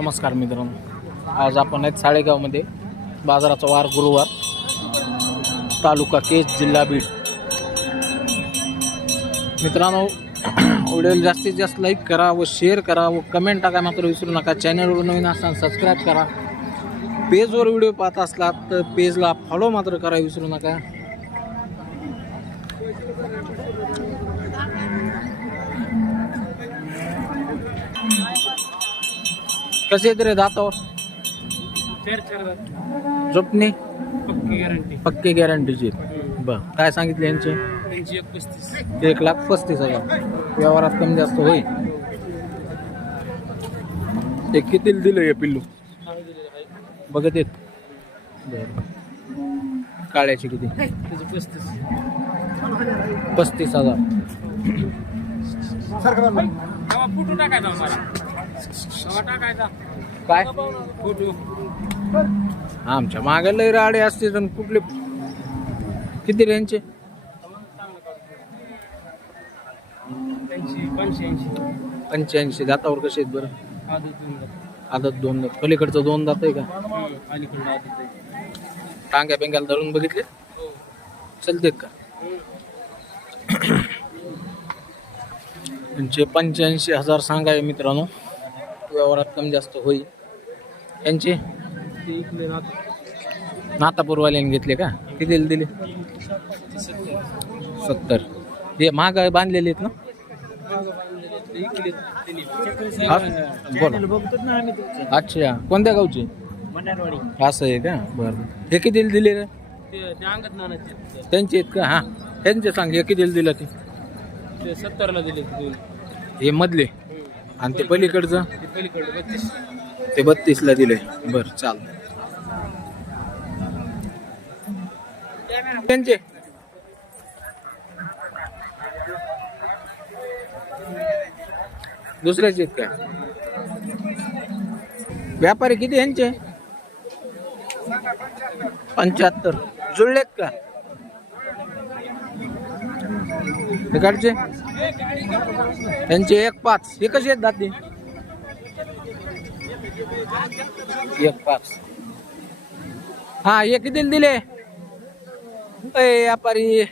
नमस्कार मित्रांनो, आज आपण आहेत साळेगावमध्ये. बाजाराचा वार गुरुवार, तालुका केज, जिल्हा बीड. मित्रांनो, व्हिडिओला जास्तीत जास्त लाईक करा व शेअर करा व कमेंट टाका मात्र विसरू नका. चॅनलवर नवीन असताना सबस्क्राईब करा. पेजवर व्हिडिओ पाहत असला तर पेजला फॉलो मात्र करा विसरू नका. कसे आहेत रे दातावर? झोपणे पक्की गॅरंटीची. बर, काय सांगितले यांचे? 1,35,000. व्यवहारात कमी जास्त होईल. ते किती दिलं हे पिल्लू? बघत येत. काळ्याची किती? 35,000. काय आमच्या मागे लय राडे असते. कुठले किती रेंजचे? 85. दातावर कसे आहेत बरं? आदत 2 दात. पलीकडचं 2 दात आहे का? टांग्या बेंग्याला धरून बघितले? चलते का? 85,000 सांगाय मित्रांनो. व्यवहारात कमी जास्त होईल. यांचे नातापूरवाल्याने घेतले का? किती दिले? 70. हे महाग बांधलेले आहेत ना? अच्छा, कोणत्या गावचे? असं आहे का? बरं. हे किती दिले रे? त्यांचे आहेत का? हा, त्यांचे सांग. हे किती दिलं? ते 70ला दिले. हे मधले. आणि ते पलीकडचं? ते 32ला दिले. बरं, चाल. त्यांचे दुसऱ्याचे आहेत का? व्यापारी किती यांचे? 75. जुळलेत का? इकडचे त्यांचे 1,5. हे कसे आहेत दाते? 1,5. हा, हे किती दिले? व्यापारी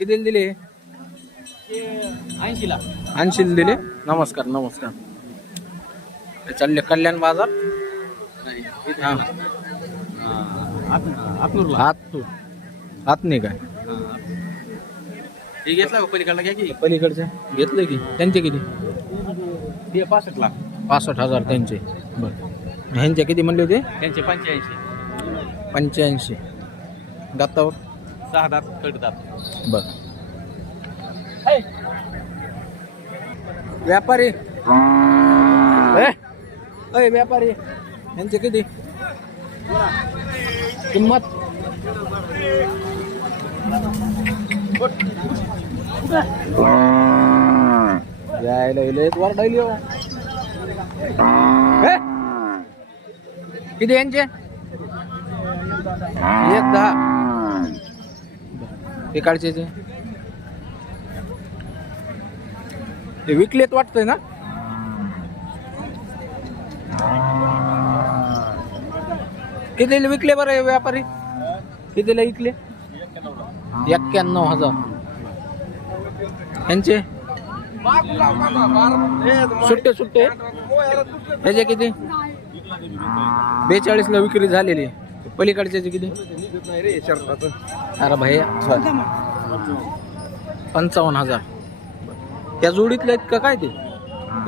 किती दिले? 80ला. 80 दिले. नमस्कार नमस्कार. चालले कल्याण बाजार. हात नाही काय? हे घेतला का पलीकडला? घ्या की. पलीकडचे घेतले की. त्यांचे किती? 65 65,000 त्यांचे. बरं. ह्यांचे किती म्हणले होते? त्यांचे 85. दातावर 6 दात कडतात. बर. व्यापारी व्यापारी यांचे किती किंमत? किती यांचे? 1,10. ते काढचे ते विकलेत वाटतंय ना? कितीला विकले बरं हे व्यापारी? कितीला विकले? 91,000. यांचे सुट्टे ह्याचे किती? 42ला विक्री झालेली. पलीकडचे किती? अरे भैया 55,000. त्या जोडीतलं आहेत का काय? ते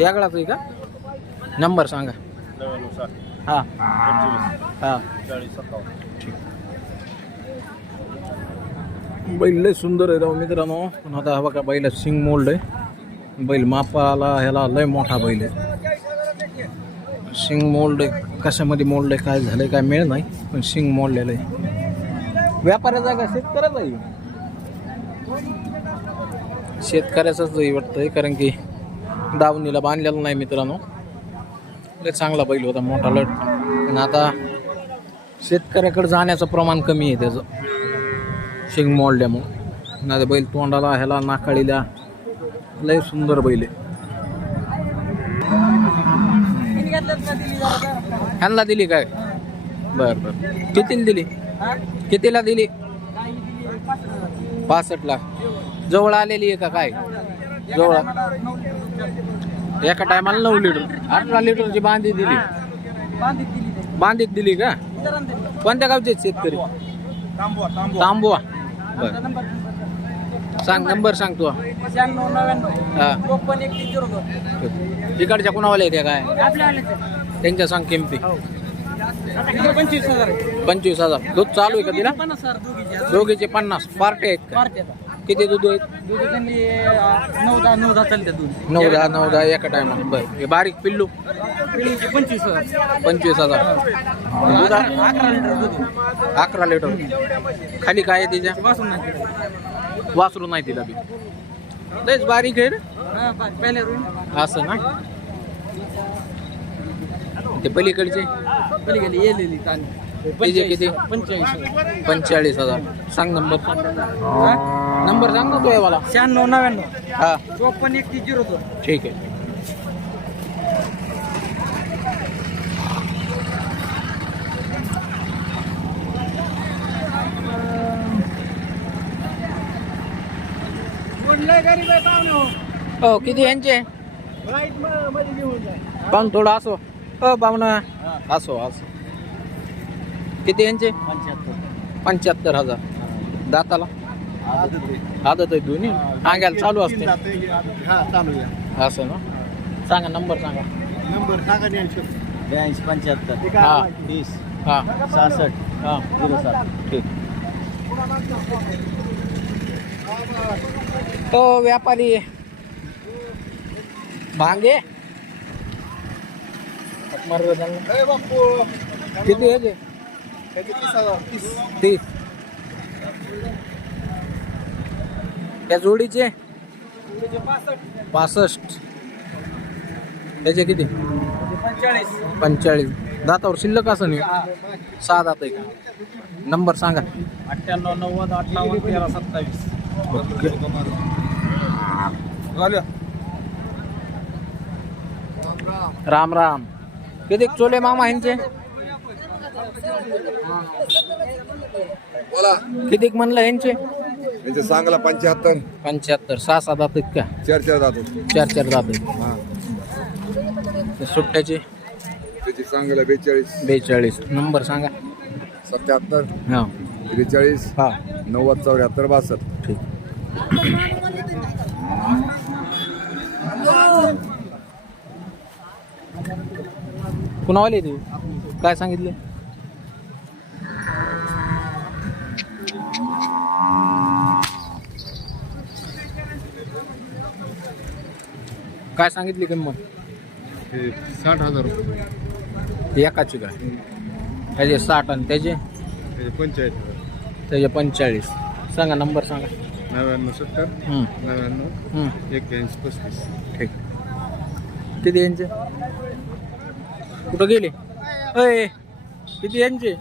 यागळाच आहे का? नंबर सांगा. हा हा, बैल लय सुंदर आहे राव मित्रांनो. पण आता हा बघा, बैल शिंग मोल्ड आहे. बैल मापाला ह्याला लय मोठा बैल आहे. शिंग मोल्ड आहे. कशामध्ये मोल्ड आहे काय झालंय काय मिळ नाही, पण शिंग मोडलेलं आहे. व्यापाऱ्याचा का शेतकऱ्याचा आहे? शेतकऱ्याचाच वाटतंय, कारण की दावणीला बांधलेला नाही मित्रांनो. लय चांगला बैल होता, मोठा लट. पण आता शेतकऱ्याकडे जाण्याचं प्रमाण कमी आहे त्याचं, शिंग मोडल्यामुळं. ना बैल तोंडाला ह्याला नाकाळीला लय सुंदर बैल आहे. ह्यांना दिली काय? बर बर. कितीला दिली? कितीला दिली? 65 लाख. जवळ आलेली आहे का काय? जवळ एका टायमाला 9 लिटर 18 लिटरची बांधी दिली. बांधीत दिली का? कोणत्या गावचे आहेत शेतकरी? तांबुआ. बर सांग नंबर सांग तू. 9699 इकडच्या कुणावाले आहेत काय? त्यांच्या सांग किमती. 25,000. दूध चालू आहे का तिला? दोघीचे 50. पार्टी आहेत का? किती दूध आहेत? 9-10 चालते दूध. 9-10 एका टायमाला. बरं हे बारीक पिल्लू 25,000. 25,000. दूध 11 लिटर दूध. 11 लिटर. खाली काय आहे तिच्या? वासरू नाही तिला बी. लयच बारीक आहे रे. पहिले असं ना. ते पलीकडचे पलीकडे येलेली कान. त्याचे किती? 45,000. सांग नंबर. नंबर सांग ना तो आहे मला. 9699 हा 543102. ठीक आहे. हो किती यांचे? पाहून थोडं असो. हो पाहुणा असो असो. किती यांचे? 75,000. दाताला आदत आहे दोन्ही. अंगायला चालू असते असं ना. सांगा नंबर सांगा. नंबर सांगा. 8275 हा 30 हा 66 हा 07. ठीक. तो व्यापारी भांगे किती आहे? 30. त्या जोडीचे 65. त्याचे किती? 45. दातावर शिल्लक असं नाही. 6 दात आहे का? नंबर सांगा. 9890 58 राम राम. किती चोले मामा यांचे? किती म्हणलं यांचे? म्हणजे सांगला 75. 75. 6 दात आहेत का? 4 जातो 4 दात आहेत. सुट्ट्याचे त्याची सांगायला 42. 42. नंबर सांगा. 77 हा 43 हा 90 74 62. ठीक. कुणावाले ते काय सांगितले? काय सांगितली किंमत? 60,000 रुपये. एकाची काय? त्याचे 60 आणि त्याचे 45. त्याचे 45. सांगा नंबर सांगा. 99 हम्म, 99 हम्म. 81 35. ठीक. किती यांचे? कुठं गेले? अय किती यांचे?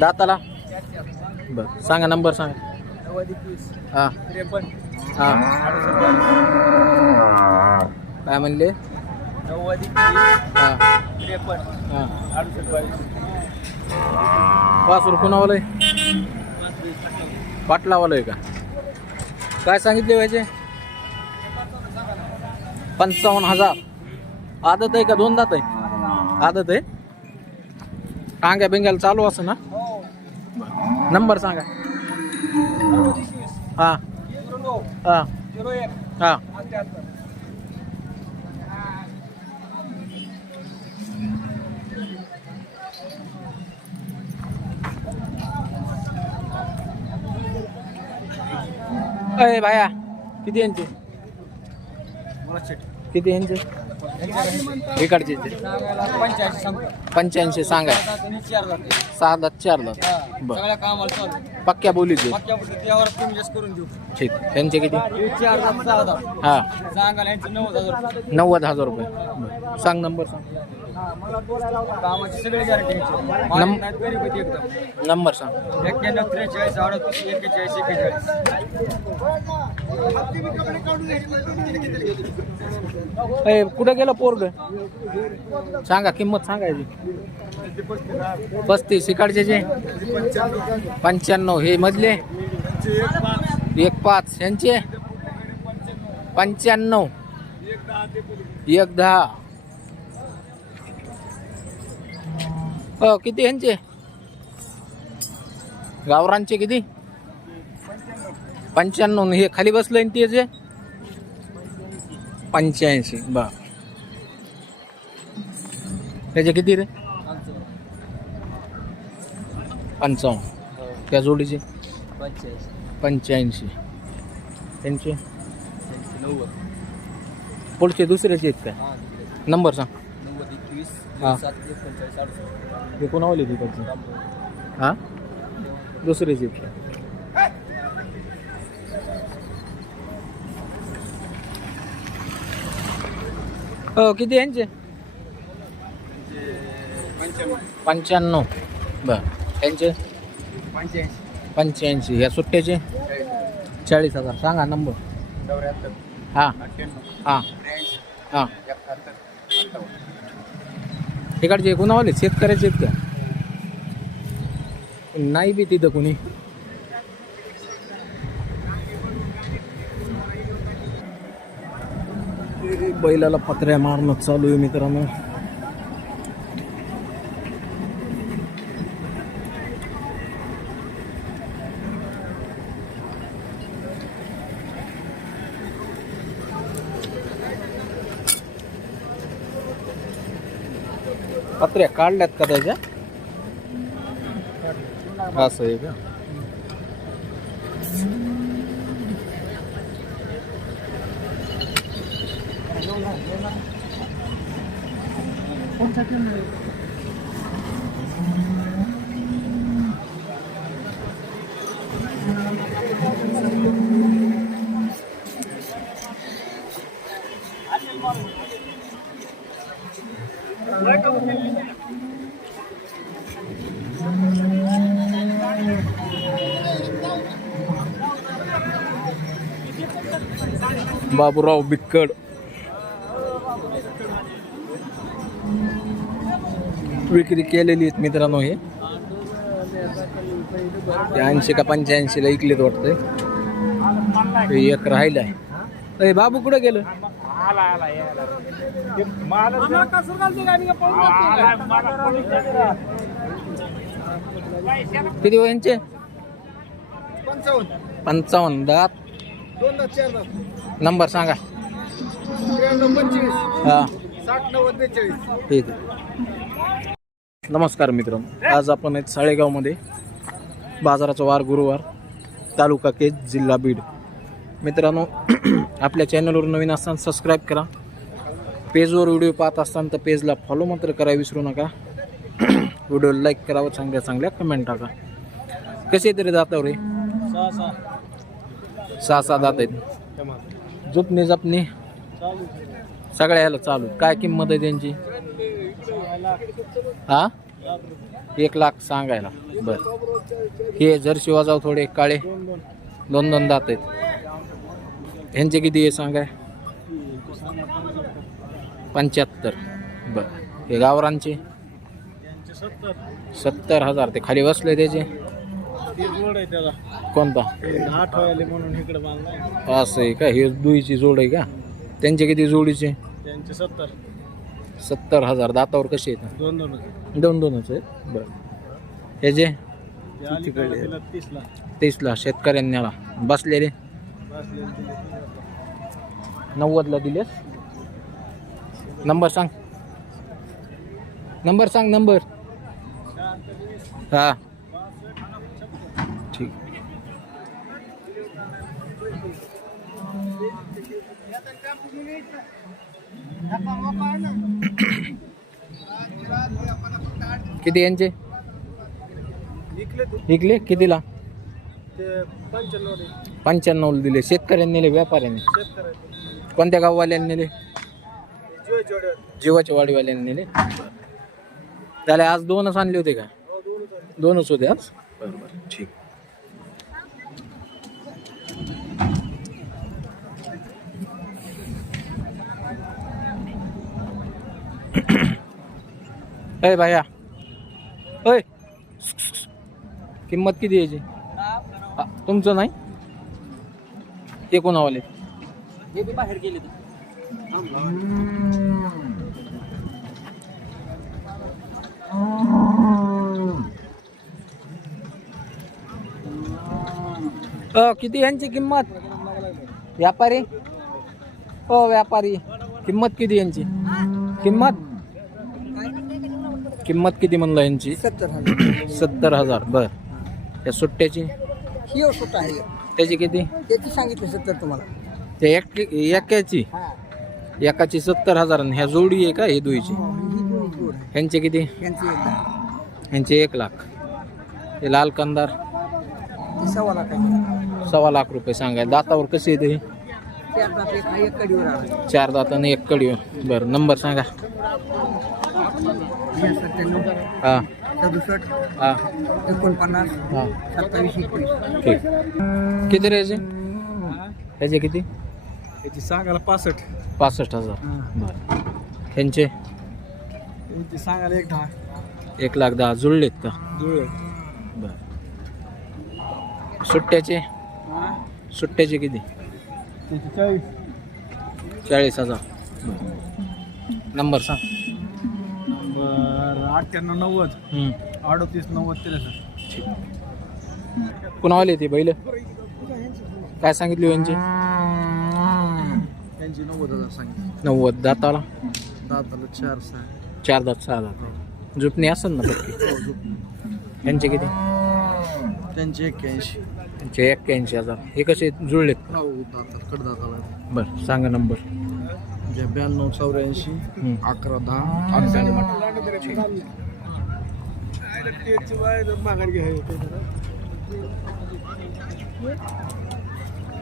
दाताला बर सांगा नंबर सांगा. 90 हा 53 हा काय म्हणले? 90 हा 53 हा 68 वासरू कुणावालंय? पाटलावालंय का? काय सांगितले व्हायचे? 55,000. आदत आहे का? 2 दात आहे? आदत आहे. टांग्या बिंग्याला चालू असं ना. नंबर सांगा. हा हा 01 हा 78. अय भाया किती यांचे? किती यांचे? इकडचे 85 सांगतो. 85 सांगाय. 4 जाते. 6 दात 4 दात. बर सगळ्या कामाला चालू. पक्क्या बोलीचे. पक्क्या पुढे त्यावर कमी जास्त करून देऊ. ठीक. त्यांचे किती? 4 जात 6 जात. हा सांगायला यांचे 90,000 रुपये. 90,000 रुपये. बरं. सांग नंबर सांग. कामाची सगळी गॅरंटी गरीब होती एकदम. नंबर सांग. 91 43 38 41 41. ए कुठं गेलं पोरग सांगा किंमत सांगायची. 35 इकडचे जे 95 हे मधले 1.5 यांचे 95 1.10. हो किती यांचे गावरांचे किती 95. हे खाली बसलं आणि त्याचे 85. बर त्याचे किती रे 55. त्या जोडीचे 85. त्यांचे 90. पुढचे दुसऱ्याचे आहेत काय. नंबर सांग. 90 21 हा. 7 45 68. हे कोणावले तिकडचे हां दुसऱ्याचे आहेत काय. हो किती यांचे 95. बर यांचे 85. ह्या सुट्ट्याचे 40,000. सांगा नंबर. 74 हां 98 हां 83 हां 71 58. तिकडचे कोणावाले शेतकऱ्याचे आहेत का नाही बी तिथं कोणी. बैलाला पत्र्या मारणं चालू आहे मित्रांनो. पत्र्या काढल्यात का त्याच्या असं आहे का. बाबूराव बिक्कड विक्री केलेली आहेत मित्रांनो. हे 80 का 85ला इकलेत वाटतंय. हे एक राहिलाय. अरे बाबू कुठं गेलं. किती हो यांचे 55 दात. नंबर सांगा. 93 हा 60 90 42. ठीक आहे. नमस्कार मित्रांनो. आज आपण आहेत साळेगावमध्ये. बाजाराचा वार गुरुवार, तालुका केज, जिल्हा बीड. मित्रांनो आपल्या चॅनलवर नवीन असताना सबस्क्राईब करा. पेजवर व्हिडिओ पाहत असताना तर पेजला फॉलो मात्र करायला विसरू नका. व्हिडिओला लाईक करावं, चांगल्या चांगल्या कमेंट टाका. कसे तरी जातावर रे 6 दात आहेत. जुपणी जपणी सगळ्या ह्याला चालू. काय किंमत आहे त्यांची. हा 1 लाख सांगायला. बरं हे जर्सी वाजाव थोडे काळे 2 दात आहेत. ह्यांचे किती आहे सांगाय 75. बरं हे गावरांचे 70,000. ते खाली बसले त्याचे कोणता म्हणून इकडे बांधला. असं आहे का. हे दुईची जोड आहे का. त्यांचे किती जोडीचे त्यांचे 70,000. दातावर कसे आहेत 2-2च आहेत. बरं हे जे 30ला शेतकऱ्यांना बसलेले 90ला दिलेस. नंबर सांग. नंबर हा ठीक. किती यांचे विकले कितीला 95 दिले. शेतकऱ्यांनी नेले व्यापाऱ्यांनी कोणत्या गाववाल्यांनी नेले जीवाच्या वाडीवाल्याने नेले. त्याला आज 2च आणले होते का? 2च होते आज. बरोबर ठीक. अरे भाया अय किंमत किती यायची? तुमचं नाही ते कोणावाले? हे बी बाहेर गेले किती यांची किंमत? व्यापारी हो व्यापारी किंमत किती यांची? किंमत किती म्हणलं यांची? 70,000. बर. त्या सुट्ट्याची ही सुट्टा आहे त्याची किती? त्याची सांगितलं 70 तुम्हाला. त्या एकाची 70,000. आणि ह्या जोडी आहे का हे दुईची? ह्यांचे किती? ह्यांचे 1 लाख. ते लाल कंदार 1.25 लाख रुपये सांगाय. दातावर कसे येते हे? 4 दाताने 1 कडीवर. बरं नंबर सांगा. 97 हां 67 हां 49 हां 27 21. ठीक. किती रेचे ह्याचे किती? त्याची सांगायला 65. 65,000. बरं. ह्यांचे त्याची सांगायला 1.10. 1,10,000 जुळलेत का? जुळे. बरं. सुट्ट्याचे किती? त्याची 40. 40,000. बरं. नंबर सांग. 98 90 38 90 63. कुणावाले ते बैल काय सांगितले यांची? त्यांची 90,000 सांगितली. 90. दाताला? दाताला 4 6. 4 दात 6 दात. झुपणी असेल ना पक्की? यांचे किती? त्यांची 81. त्यांचे 81,000. हे कसे जुळलेत? दातात कडदाताला. बरं सांगा नंबर. 92 84 11 10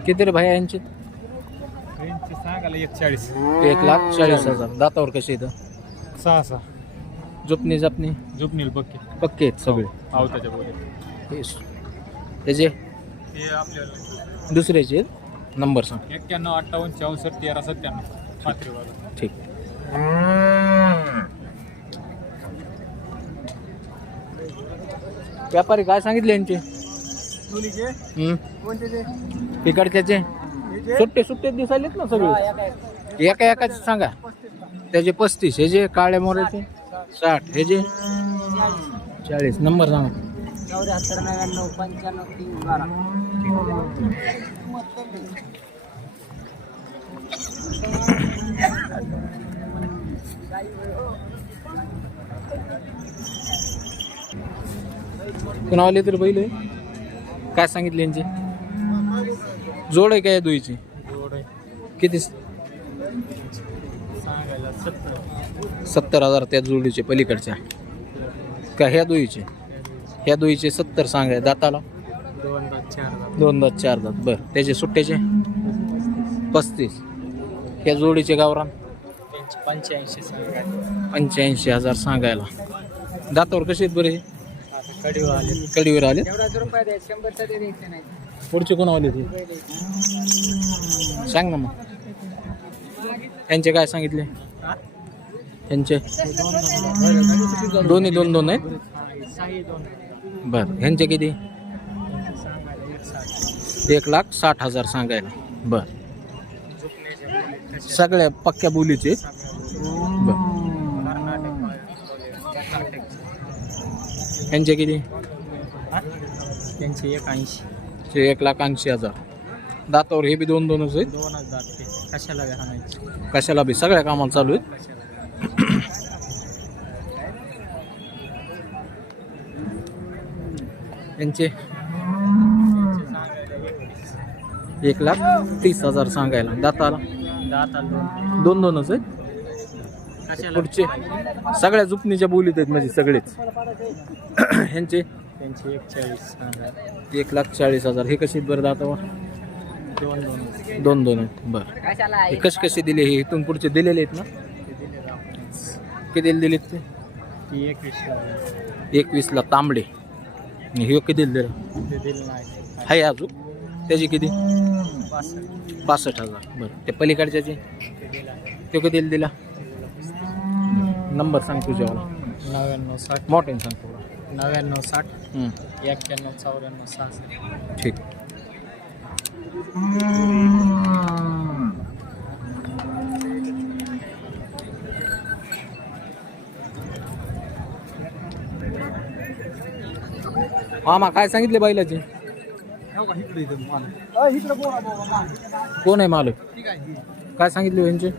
किती रे भाया यांचे? सांगायला 140. 1,40,000. दातावर कसे येतं? 6 जुपणी जपणी झुपनील पक्के पक्के आहेत सगळे. आहो त्याच्या बोली त्याचे हे आपल्याला दुसऱ्याचे आहेत. नंबर सांग. 91 58 64 13 97 पात्रीवाला. ठीक. व्यापारी काय सांगितले यांचे? इकडच्याचे सुट्टे दिसायलेत ना सगळे? एकाचे सांगा. त्याचे 35. हे जे काळ्या मोऱ्याचे 60. हे जे 40. नंबर सांगा. 74 99 95 3 12. कुणावाले तर बैल आहे? काय सांगितले यांची? जोड आहे काय दुईची? किती? 70,000 त्या जोडीचे पलीकडच्या का ह्या दुईचे? ह्या दुईचे 70 सांगाय. दाताला 2 दात 4 दात. बरं. त्याचे सुट्ट्याचे 35. ह्या जोडीचे गावरान 85,000 सांगायला. दातावर कसे आहेत बरे? कडीवर आले. पुढचे कोण आले ते सांग ना मग. त्यांचे काय सांगितले? त्यांचे दोन्ही 2 आहेत. बरं. ह्यांचे किती? 1,60,000 सांगायला. बरं. सगळ्या पक्क्या बोलीचे. बरं. ह्यांचे किती? त्यांची 81. 1,80,000. दातावर हे बी 2 आहेत. 2च दात ते कशाला घालायचे? कशाला बी सगळ्या कामाला चालू आहेत. यांचे 1,30,000 सांगायला. दाताला 2 आहेत. पुढचे सगळ्या जुपणीच्या बोलीत आहेत म्हणजे सगळेच. ह्यांचे 1,40,000. हे कसे बरं दातावर? 2 आहेत. बरं. हे कसे दिले? हे इथून पुढचे दिलेले आहेत ना? कितीला दिलीत ते? ती 21ला 21ला तांबडे. आणि ह्यो कितीला दिला? ते दिलं नाही आहे अजून त्याची किती? 65 65,000. बरं ते पलीकडच्याची ते दिला तो कितीला दिला? नंबर सांग तुझ्यावाला. 99 60 मोठ्याने सांग थोडं. 99 60 हं, 91 94 66. ठीक. मामा काय सांगितले बैलाचे? कोण आहे मालक? काय सांगितले यांचे?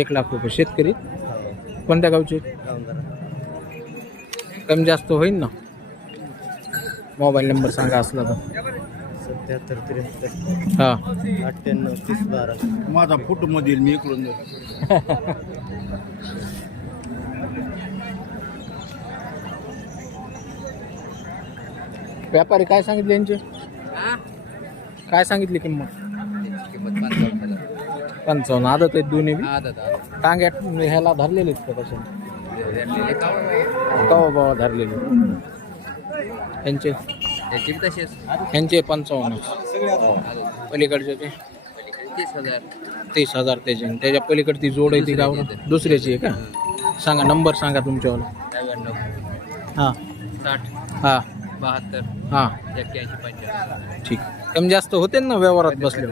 1 लाख रुपये. शेतकरी कोणत्या गावचे? कमी जास्त होईल ना? मोबाईल नंबर सांगा असला तर. 77 73 हां 98 30 12. माझा फोटो मध्ये येईल, मी इकडून जाईल. व्यापारी काय सांगितले यांचे? काय सांगितली किंमत? 55. आदत आहेत दोन्ही बी? टांग्यात ह्याला धरलेले आहेत का कशा? कवा बाबा धरलेले यांचे? यांचे 55. पलीकडचे ते 30,000 त्याचे. त्याच्या पलीकडे ती जोड आहे ती गाव दुसऱ्याची आहे का? सांगा नंबर सांगा तुमच्यावाला. 99 हां 60 हां 72 हां 81 85. ठीक. कमी जास्त होते ना व्यवहारात बसले.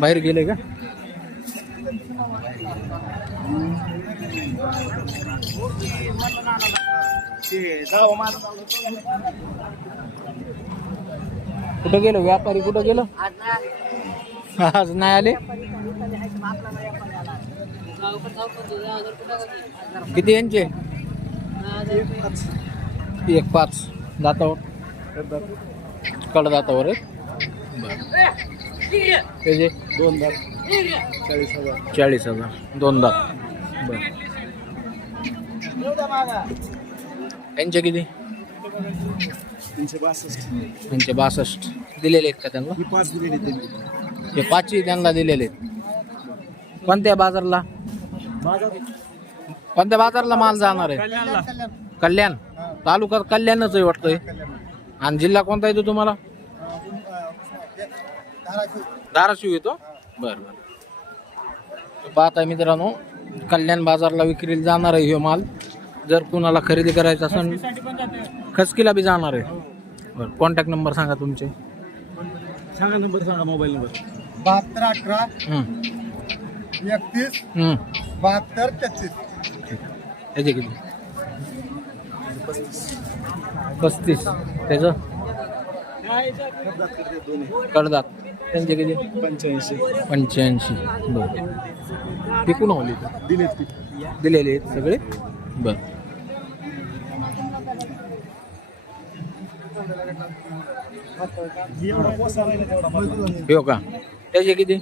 बाहेर गेले का? कुठं गेलो व्यापारी? कुठं गेलो? आज नाही आले. किती यांचे? 1.5 दातावर कडदातावर आहेत. त्याचे 2 दात 40,000. 40,000. 2 दात. बरं. यांचे किती? 362. 62 दिलेले आहेत का त्यांना? 5 दिलेली त्यांनी. हे 5ही त्यांना दिलेले आहेत. कोणत्या बाजारला? कोणत्या बाजारला माल जाणार आहे? कल्याण. तालुका कल्याणच आहे वाटतंय. आणि जिल्हा कोणता येतो तुम्हाला? धाराशिव येतो. बरं बरं. पाहता मित्रांनो, कल्याण बाजारला विक्रीला जाणार आहे हे माल. जर कुणाला खरेदी करायचं असेल खसकीला बी जाणार आहे. बरं कॉन्टॅक्ट नंबर सांगा तुमचे. सांगा नंबर, सांगा मोबाईल नंबर. 72 18 हं, 31 हं. 72 33. त्याचे किती? 35. त्याचं कडदात त्यांचे किती? 85. बरं. ती कुणा होली दिलेले आहेत सगळे? बरं. हो का? त्याचे किती?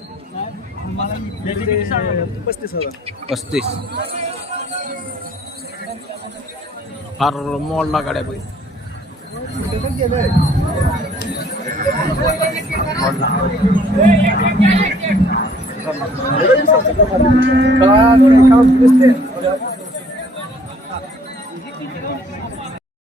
35. फार मोडला गाड्या पाहिजे. मोडला.